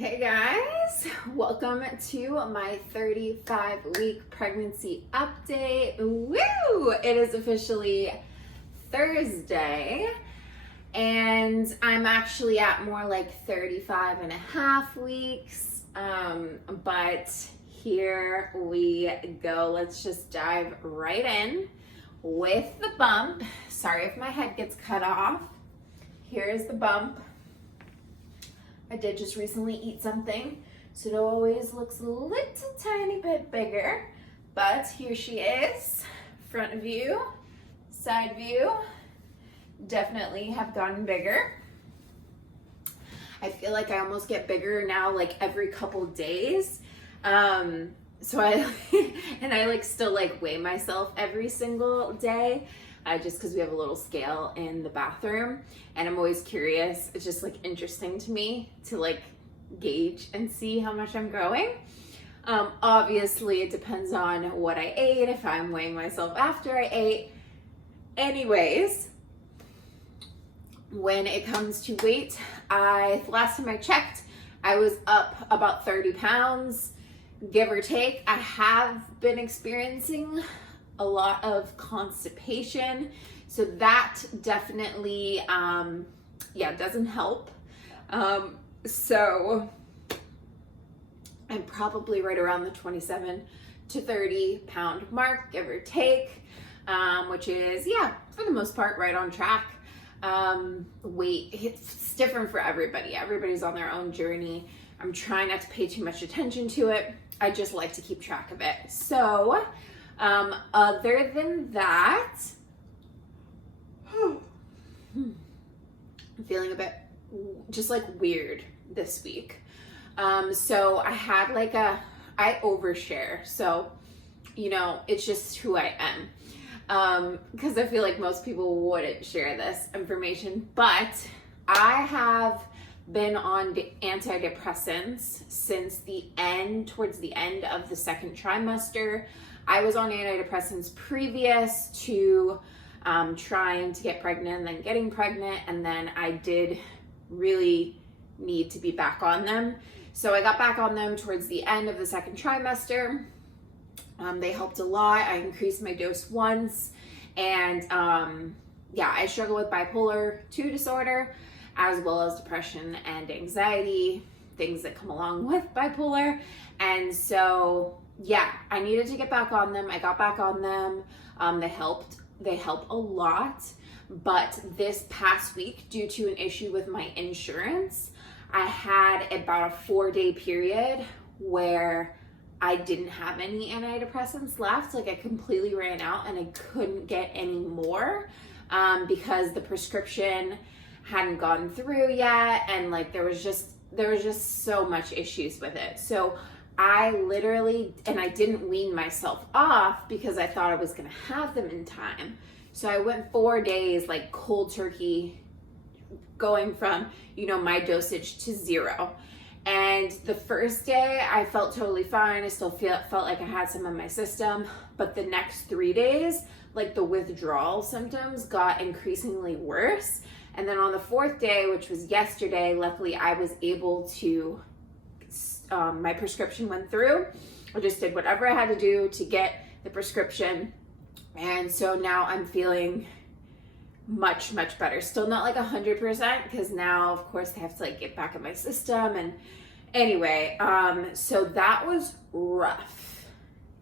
Hey guys, welcome to my 35-week pregnancy update. Woo! It is officially Thursday and I'm actually at more like 35 and a half weeks. But here we go. Let's just dive right in with the bump. Sorry if my head gets cut off. Here's the bump. I did just recently eat something, so it always looks a little tiny bit bigger, but here she is. Front view, side view, definitely have gotten bigger. I feel like I almost get bigger now like every couple days. So I still weigh myself every single day. Just because we have a little scale in the bathroom and I'm always curious. It's just interesting to me to gauge and see how much I'm growing. Obviously it depends on what I ate, if I'm weighing myself after I ate. Anyways, when it comes to weight, last time I checked, I was up about 30 pounds, give or take. I have been experiencing a lot of constipation, so that definitely doesn't help. So I'm probably right around the 27 to 30 pound mark, give or take, which is for the most part right on track. Weight, it's different for everybody. Everybody's on their own journey. I'm trying not to pay too much attention to it. I just like to keep track of it. So other than that, I'm feeling a bit just weird this week. So I had I overshare. So, it's just who I am. Because I feel like most people wouldn't share this information, but I have been on antidepressants since towards the end of the second trimester. I was on antidepressants previous to trying to get pregnant and then getting pregnant, and then I did really need to be back on them. So I got back on them towards the end of the second trimester. They helped a lot. I increased my dose once, and I struggle with bipolar 2 disorder as well as depression and anxiety, things that come along with bipolar. And so I needed to get back on them. I got back on them. They help a lot. But this past week, due to an issue with my insurance, I had about a 4-day period where I didn't have any antidepressants left. I completely ran out and I couldn't get any more because the prescription hadn't gone through yet, and there was just so much issues with it. So I didn't wean myself off because I thought I was gonna have them in time. So I went 4 days cold turkey, going from, my dosage to 0. And the first day I felt totally fine. I still felt like I had some in my system, but the next 3 days, the withdrawal symptoms got increasingly worse. And then on the 4th day, which was yesterday, luckily I was able to my prescription went through. I just did whatever I had to do to get the prescription. And so now I'm feeling much, much better. Still not 100% because now, of course, I have to get back in my system. And anyway, so that was rough.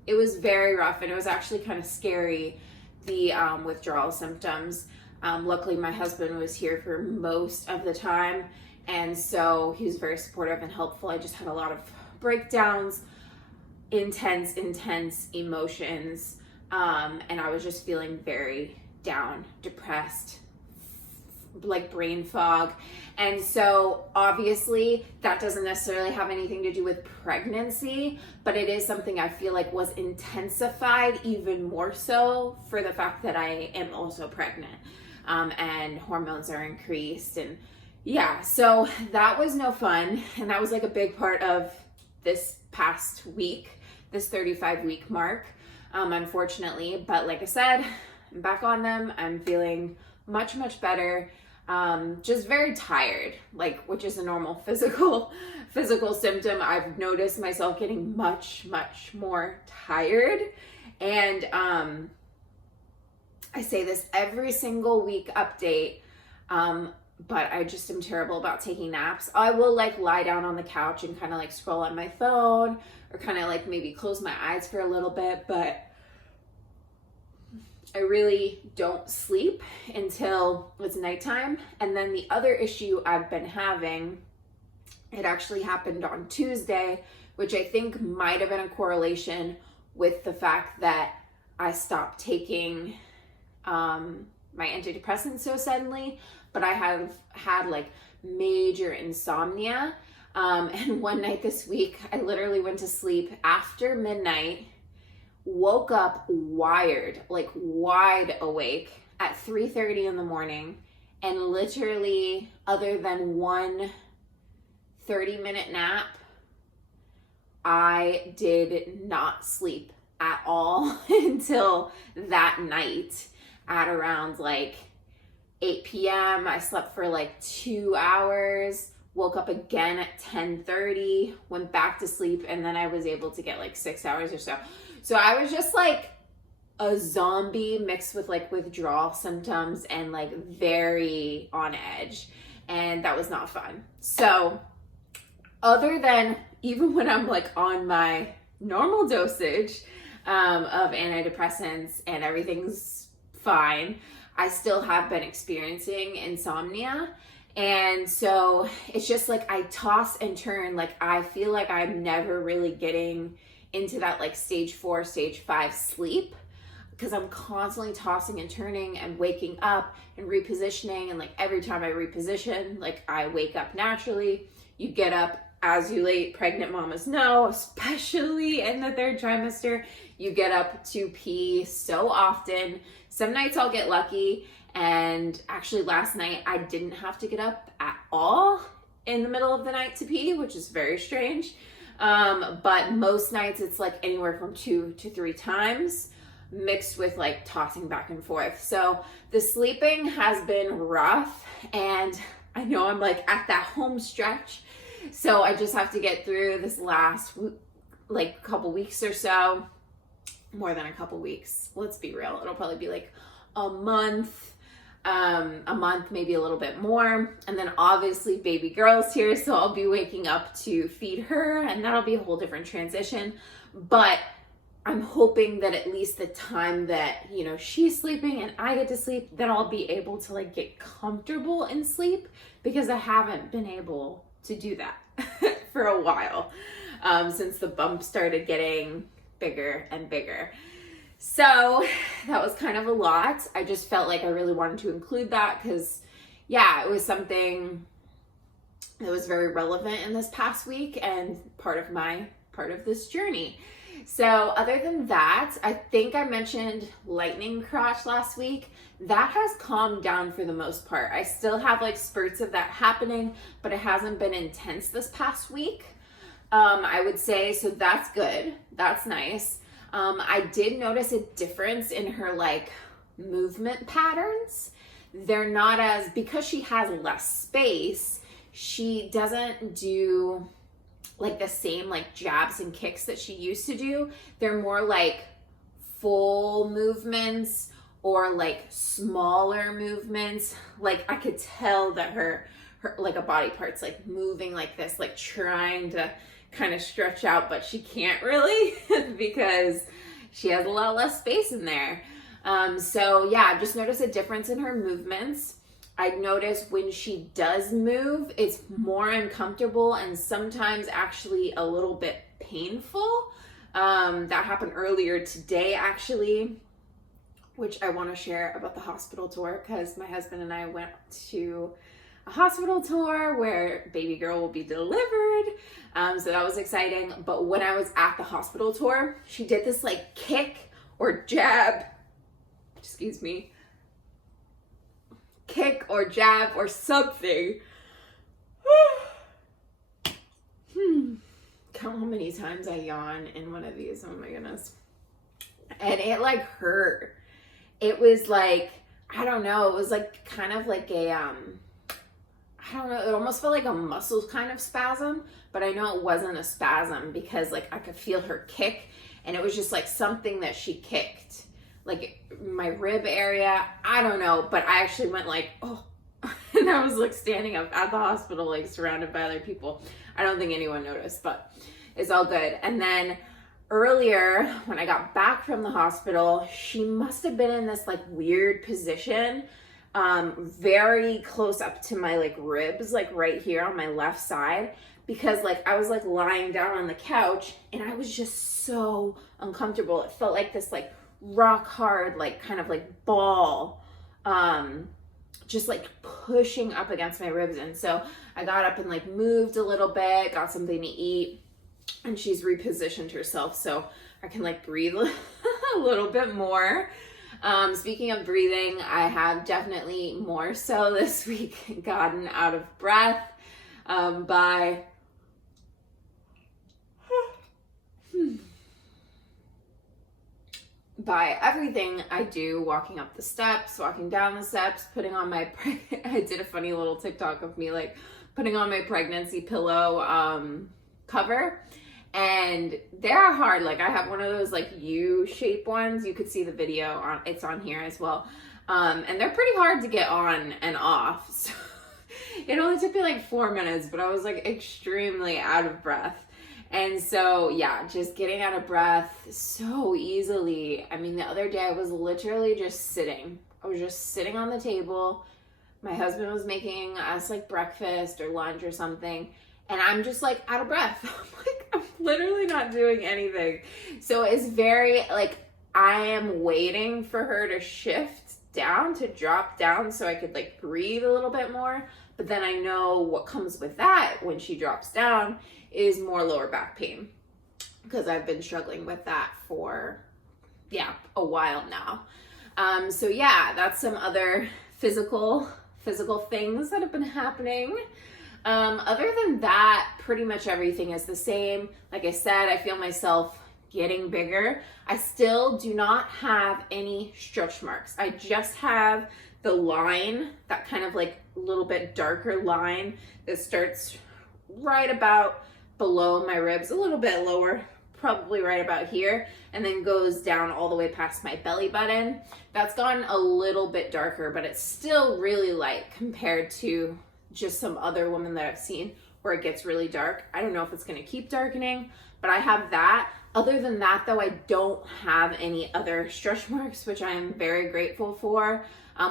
It was very rough, and it was actually kind of scary, the withdrawal symptoms. Luckily, my husband was here for most of the time, and so he was very supportive and helpful. I just had a lot of breakdowns, intense emotions, and I was just feeling very down, depressed, brain fog. And so obviously that doesn't necessarily have anything to do with pregnancy, but it is something I feel was intensified even more so for the fact that I am also pregnant, and hormones are increased. And so that was no fun. And that was a big part of this past week, this 35-week mark, unfortunately. But like I said, I'm back on them. I'm feeling much, much better. Just very tired, which is a normal physical physical symptom, I've noticed myself getting much, much more tired. And I say this every single week update, but I just am terrible about taking naps. I will like lie down on the couch and kind of like scroll on my phone, or kind of like maybe close my eyes for a little bit, but I really don't sleep until it's nighttime. And then the other issue I've been having, it actually happened on Tuesday, which I think might have been a correlation with the fact that I stopped taking my antidepressants so suddenly, but I have had like major insomnia. And one night this week, I literally went to sleep after midnight, woke up wired, like wide awake at 3:30 in the morning, and literally, other than one 30-minute nap, I did not sleep at all until that night at around like 8 p.m. I slept for like 2 hours, woke up again at 10:30, went back to sleep, and then I was able to get like 6 hours or so. So I was just like a zombie mixed with like withdrawal symptoms and like very on edge. And that was not fun. So other than even when I'm like on my normal dosage of antidepressants and everything's fine, I still have been experiencing insomnia. And so it's just like I toss and turn. Like I feel like I'm never really getting into that like stage 4, stage 5 sleep, because I'm constantly tossing and turning and waking up and repositioning. And like every time I reposition, like I wake up naturally. You get up, as you late pregnant mamas know, especially in the 3rd trimester, you get up to pee so often. Some nights I'll get lucky, and actually last night I didn't have to get up at all in the middle of the night to pee, which is very strange. But most nights it's like anywhere from 2 to 3 times, mixed with like tossing back and forth. So the sleeping has been rough, and I know I'm like at that home stretch. So I just have to get through this last like couple weeks or so, more than a couple weeks. Let's be real. It'll probably be like a month, maybe a little bit more. And then obviously baby girl's here, so I'll be waking up to feed her, and that'll be a whole different transition. But I'm hoping that at least the time that, you know, she's sleeping and I get to sleep, then I'll be able to like get comfortable in sleep, because I haven't been able to do that for a while, since the bump started getting bigger and bigger. So that was kind of a lot. I just felt like I really wanted to include that because, yeah, it was something that was very relevant in this past week and part of this journey. So other than that, I think I mentioned lightning crotch last week. That has calmed down for the most part. I still have like spurts of that happening, but it hasn't been intense this past week, I would say. So that's good. That's nice. I did notice a difference in her like movement patterns. They're not as, because she has less space, she doesn't do like the same like jabs and kicks that she used to do. They're more like full movements or like smaller movements. Like I could tell that her like a body part's like moving like this, like trying to kind of stretch out, but she can't really because she has a lot less space in there. So yeah, I've just noticed a difference in her movements. I noticed when she does move, it's more uncomfortable and sometimes actually a little bit painful. That happened earlier today, actually, which I want to share about the hospital tour, because my husband and I went to a hospital tour where baby girl will be delivered. So that was exciting. But when I was at the hospital tour, she did this like kick or jab, kick or jab or something. Count how many times I yawn in one of these. Oh my goodness. And it like hurt. It was like, I don't know, it was like kind of like a I don't know, it almost felt like a muscle kind of spasm, but I know it wasn't a spasm because like I could feel her kick, and it was just like something that she kicked, like my rib area. I don't know, but I actually went like, oh, and I was like standing up at the hospital, like surrounded by other people. I don't think anyone noticed, but it's all good. And then earlier when I got back from the hospital, she must have been in this like weird position, very close up to my like ribs, like right here on my left side, because like I was like lying down on the couch and I was just so uncomfortable. It felt like this like rock hard, like kind of like ball, just like pushing up against my ribs. And so I got up and like moved a little bit, got something to eat, and she's repositioned herself so I can like breathe a little bit more. Speaking of breathing, I have definitely more so this week gotten out of breath by everything I do, walking up the steps, walking down the steps, putting on my, I did a funny little TikTok of me like putting on my pregnancy pillow cover, and they're hard. Like I have one of those like U-shape ones. You could see the video on, it's on here as well. And they're pretty hard to get on and off. So it only took me like 4 minutes, but I was like extremely out of breath. And so, yeah, just getting out of breath so easily. I mean, the other day I was literally just sitting. I was just sitting on the table. My husband was making us like breakfast or lunch or something. And I'm just like out of breath. I'm literally not doing anything. So it's very like, I am waiting for her to shift down, to drop down so I could like breathe a little bit more. But then I know what comes with that when she drops down is more lower back pain, because I've been struggling with that for, yeah, a while now. So yeah, that's some other physical things that have been happening. Other than that, pretty much everything is the same. Like I said, I feel myself getting bigger. I still do not have any stretch marks. I just have the line, that kind of like a little bit darker line that starts right about below my ribs, a little bit lower, probably right about here, and then goes down all the way past my belly button. That's gotten a little bit darker, but it's still really light compared to just some other women that I've seen where it gets really dark. I don't know if it's going to keep darkening, but I have that. Other than that though, I don't have any other stretch marks, which I am very grateful for.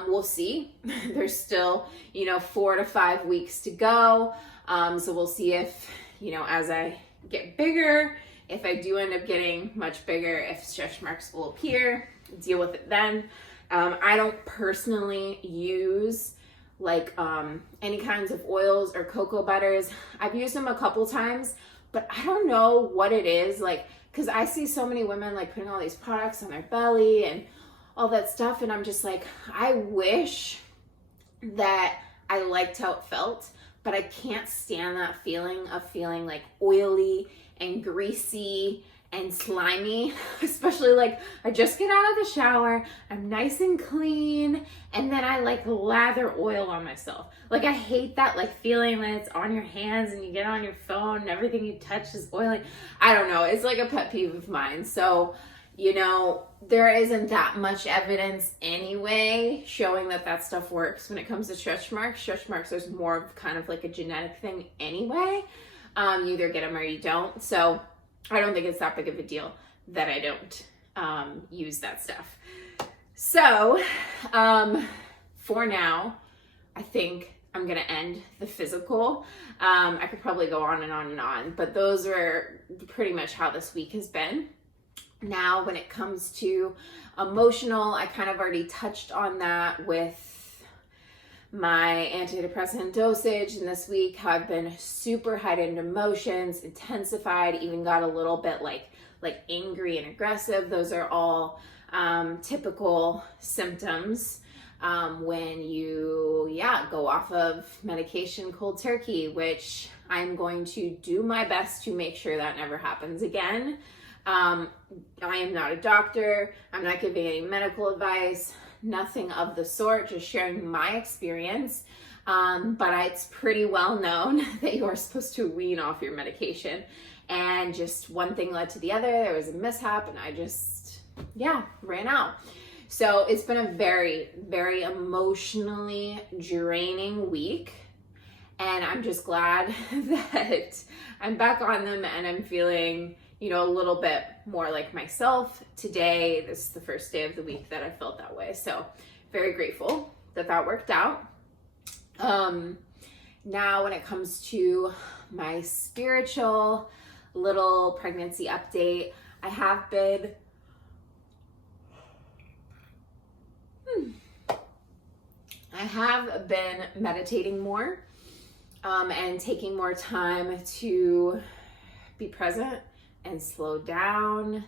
We'll see. There's still, 4 to 5 weeks to go. So we'll see if, as I get bigger, if I do end up getting much bigger, if stretch marks will appear, deal with it then. I don't personally use like any kinds of oils or cocoa butters. I've used them a couple times, but I don't know what it is, like, because I see so many women like putting all these products on their belly and all that stuff, and I'm just like, I wish that I liked how it felt, but I can't stand that feeling of feeling like oily and greasy and slimy, especially like I just get out of the shower, I'm nice and clean, and then I like lather oil on myself. Like I hate that like feeling that it's on your hands and you get on your phone and everything you touch is oily. I don't know, it's like a pet peeve of mine. So, there isn't that much evidence anyway showing that stuff works when it comes to stretch marks. Stretch marks, there's more of kind of like a genetic thing anyway. You either get them or you don't. So I don't think it's that big of a deal that I don't use that stuff. So for now, I think I'm going to end the physical. I could probably go on and on and on, but those are pretty much how this week has been. Now, when it comes to emotional, I kind of already touched on that with my antidepressant dosage, and this week how I've been super heightened emotions, intensified, even got a little bit like angry and aggressive. Those are all typical symptoms when you go off of medication cold turkey, which I'm going to do my best to make sure that never happens again. I am not a doctor. I'm not giving any medical advice, nothing of the sort, just sharing my experience. But it's pretty well known that you are supposed to wean off your medication. And just one thing led to the other. There was a mishap and I just, ran out. So it's been a very, very emotionally draining week. And I'm just glad that I'm back on them and I'm feeling, a little bit more like myself today. This is the first day of the week that I felt that way. So very grateful that that worked out. Now when it comes to my spiritual little pregnancy update, I have been meditating more, and taking more time to be present and slow down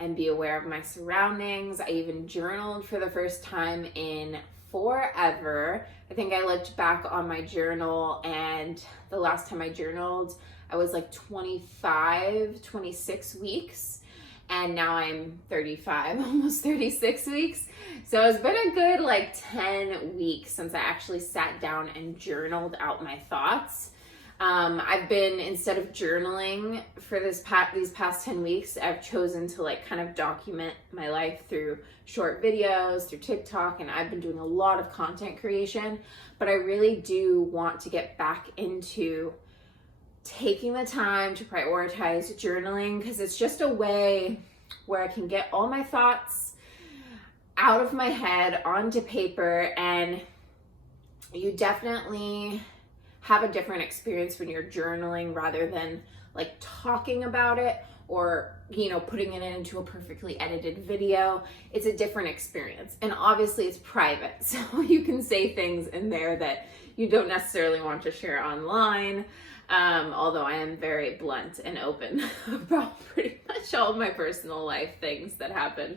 and be aware of my surroundings. I even journaled for the first time in forever. I think I looked back on my journal, and the last time I journaled, I was like 25, 26 weeks. And now I'm 35, almost 36 weeks. So it's been a good 10 weeks since I actually sat down and journaled out my thoughts. I've been, instead of journaling for these past 10 weeks, I've chosen to kind of document my life through short videos, through TikTok, and I've been doing a lot of content creation. But I really do want to get back into taking the time to prioritize journaling, because it's just a way where I can get all my thoughts out of my head onto paper, and you definitely have a different experience when you're journaling rather than talking about it or putting it into a perfectly edited video. It's a different experience, and obviously it's private, so you can say things in there that you don't necessarily want to share online. Although I am very blunt and open about pretty much all of my personal life things that happen.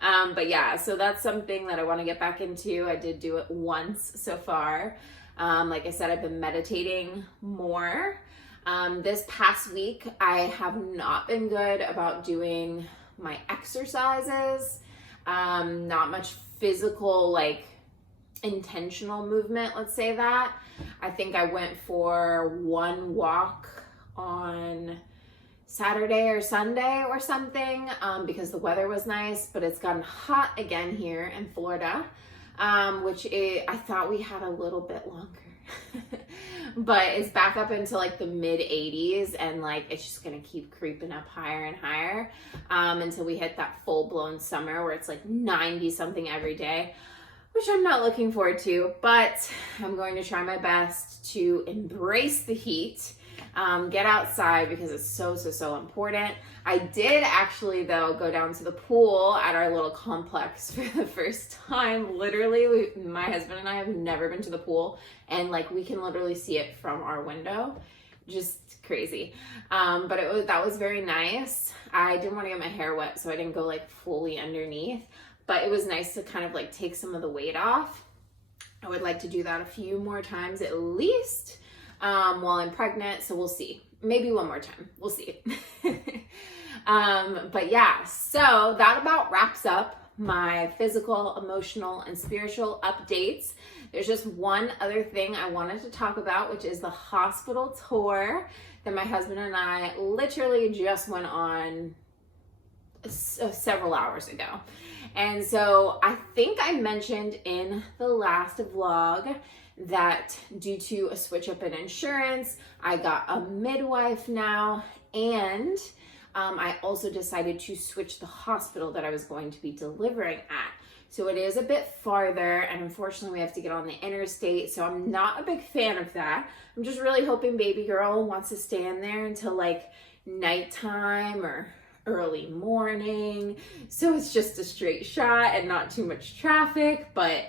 But yeah, so that's something that I want to get back into. I did do it once so far. Like I said, I've been meditating more. This past week, I have not been good about doing my exercises. Not much physical, intentional movement, let's say that. I think I went for one walk on Saturday or Sunday or something, because the weather was nice, but it's gotten hot again here in Florida, I thought we had a little bit longer, but it's back up into the mid 80s, and it's just gonna keep creeping up higher and higher, until we hit that full-blown summer where it's 90 something every day, which I'm not looking forward to, but I'm going to try my best to embrace the heat, get outside, because it's so important. I did actually, though, go down to the pool at our little complex for the first time. Literally, my husband and I have never been to the pool, and we can literally see it from our window. Just crazy. But that was very nice. I didn't want to get my hair wet, so I didn't go fully underneath. But it was nice to kind of take some of the weight off. I would like to do that a few more times at least, while I'm pregnant. So we'll see. Maybe one more time. We'll see. But yeah, so that about wraps up my physical, emotional, and spiritual updates. There's just one other thing I wanted to talk about, which is the hospital tour that my husband and I literally just went on several hours ago. And so I think I mentioned in the last vlog that due to a switch up in insurance, I got a midwife now, and I also decided to switch the hospital that I was going to be delivering at. So it is a bit farther, and unfortunately we have to get on the interstate, so I'm not a big fan of that. I'm just really hoping baby girl wants to stay in there until nighttime or early morning, so it's just a straight shot and not too much traffic. But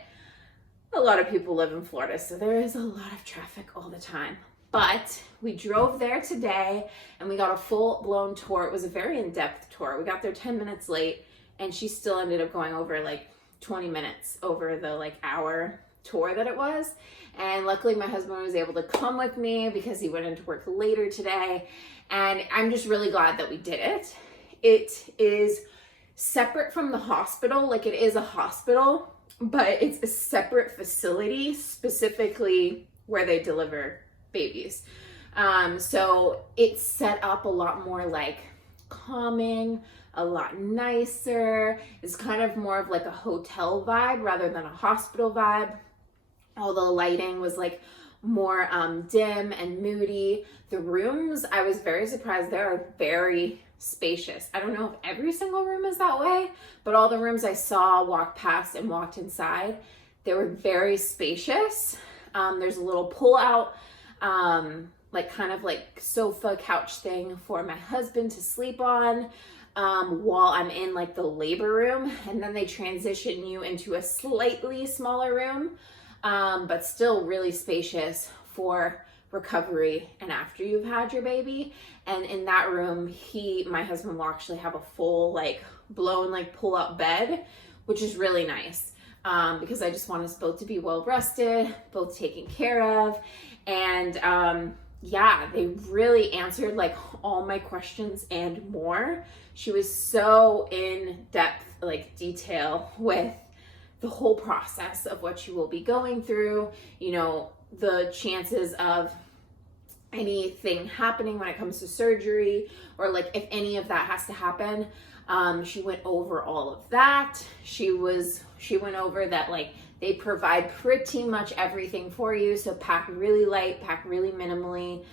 a lot of people live in Florida, so there is a lot of traffic all the time. But we drove there today and we got a full-blown tour. It was a very in-depth tour. We got there 10 minutes late, and she still ended up going over 20 minutes over the hour tour that it was. And luckily my husband was able to come with me because he went into work later today, and I'm just really glad that we did it. It is separate from the hospital. It is a hospital, but it's a separate facility specifically where they deliver babies. So it's set up a lot more like calming, a lot nicer. It's kind of more of like a hotel vibe rather than a hospital vibe. All the lighting was like more dim and moody. The rooms, I was very surprised, they are very spacious. I don't know if every single room is that way, but all the rooms I saw, walked past and walked inside, they were very spacious. There's a little pull out, like kind of like sofa couch thing for my husband to sleep on while I'm in like the labor room. And then they transition you into a slightly smaller room, but still really spacious for recovery and after you've had your baby. And in that room, my husband will actually have a full like blown like pull out bed, which is really nice. Because I just want us both to be well rested, both taken care of. And yeah, they really answered like all my questions and more. She was so in depth, like detail with the whole process of what you will be going through, you know, the chances of anything happening when it comes to surgery, or like if any of that has to happen. She went over all of that. She went over that like they provide pretty much everything for you. So pack really light, pack really minimally,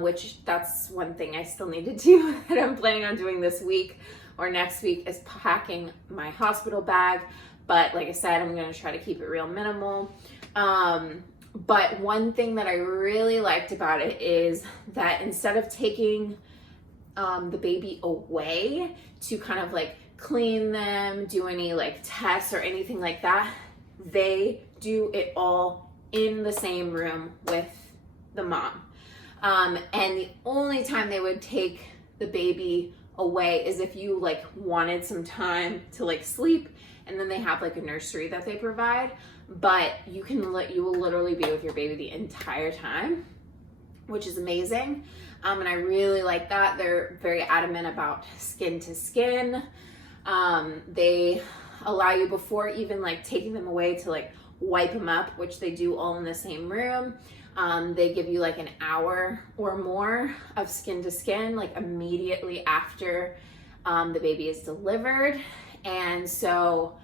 which that's one thing I still need to do that I'm planning on doing this week or next week, is packing my hospital bag. But like I said, I'm going to try to keep it real minimal. But one thing that I really liked about it is that instead of taking the baby away to kind of like clean them, do any like tests or anything like that, they do it all in the same room with the mom. And the only time they would take the baby away is if you like wanted some time to like sleep, and then they have like a nursery that they provide. But you will literally be with your baby the entire time, which is amazing. And I really like that. They're very adamant about skin to skin. They allow you, before even like taking them away, to like wipe them up, which they do all in the same room. They give you like an hour or more of skin to skin, like immediately after the baby is delivered. And so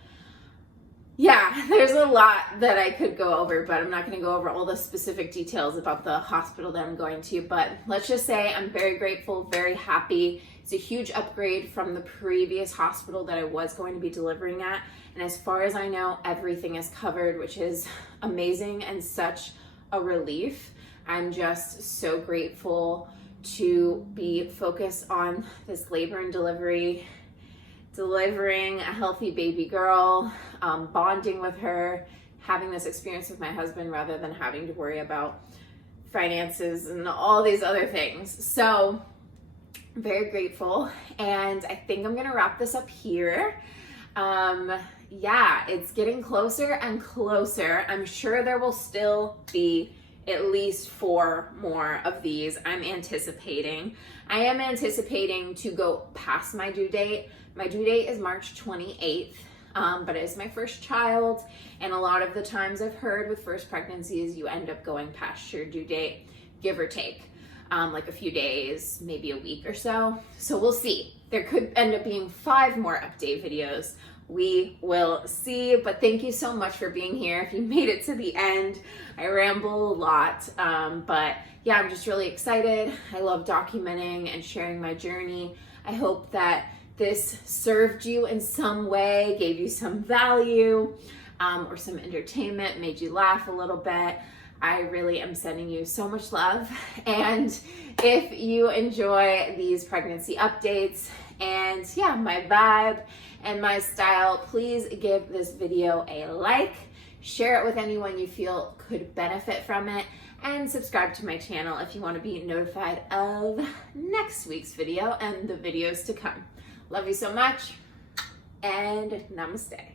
yeah, there's a lot that I could go over, but I'm not going to go over all the specific details about the hospital that I'm going to. But let's just say I'm very grateful, very happy. It's a huge upgrade from the previous hospital that I was going to be delivering at. And as far as I know, everything is covered, which is amazing and such a relief. I'm just so grateful to be focused on this labor and delivery, delivering a healthy baby girl, bonding with her, having this experience with my husband rather than having to worry about finances and all these other things. So very grateful. And I think I'm gonna wrap this up here. Yeah, it's getting closer and closer. I'm sure there will still be at least 4 more of these. I am anticipating to go past my due date. My due date is March 28th, but it is my first child. And a lot of the times I've heard with first pregnancies, you end up going past your due date, give or take, like a few days, maybe a week or so. So we'll see. There could end up being 5 more update videos. We will see, but thank you so much for being here. If you made it to the end, I ramble a lot, but yeah, I'm just really excited. I love documenting and sharing my journey. I hope that this served you in some way, gave you some value, or some entertainment, made you laugh a little bit. I really am sending you so much love. And if you enjoy these pregnancy updates and yeah, my vibe and my style, please give this video a like, share it with anyone you feel could benefit from it, and subscribe to my channel if you want to be notified of next week's video and the videos to come. Love you so much, and namaste.